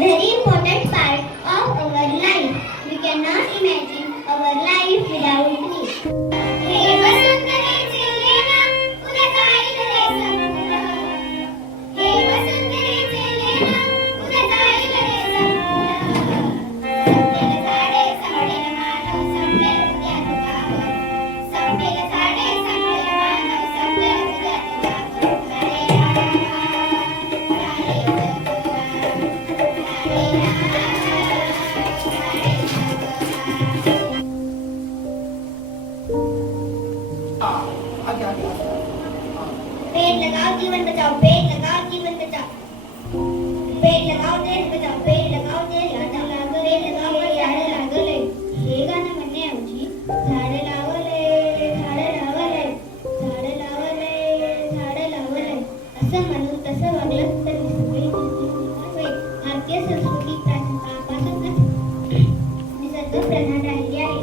very important part of our life. We cannot imagine our life without it. हे वसुंधरेचे लेणं, उद्या जाईल रे समुद्र. हे वसुंधरेचे लेणं, उद्या जाईल रे समुद्र. संपेल झाडे, संपेल मानव, संपेल उद्या तुझ्यावर. संपेल झाडे, संपेल मानव, संपेल उद्या तुझ्यावर. पेड़ लगाओ जीवन बचाओ, पेड़ लगाओ जीवन बचाओ. पेड़ लगाओ देश बचाओ, पेड़ लगाओ देश बचाओ. पेड़ लगाओ पण झाडे लागले. हे गाणं म्हणण्याऐवजी झाडे लावले, झाडे लावले, झाडे लावले, झाडे लावले असं म्हणून तसं वागलं तर सगळी भारतीय संस्कृती प्राचीन काळापासूनच निसर्ग प्रधान राहिली आहे.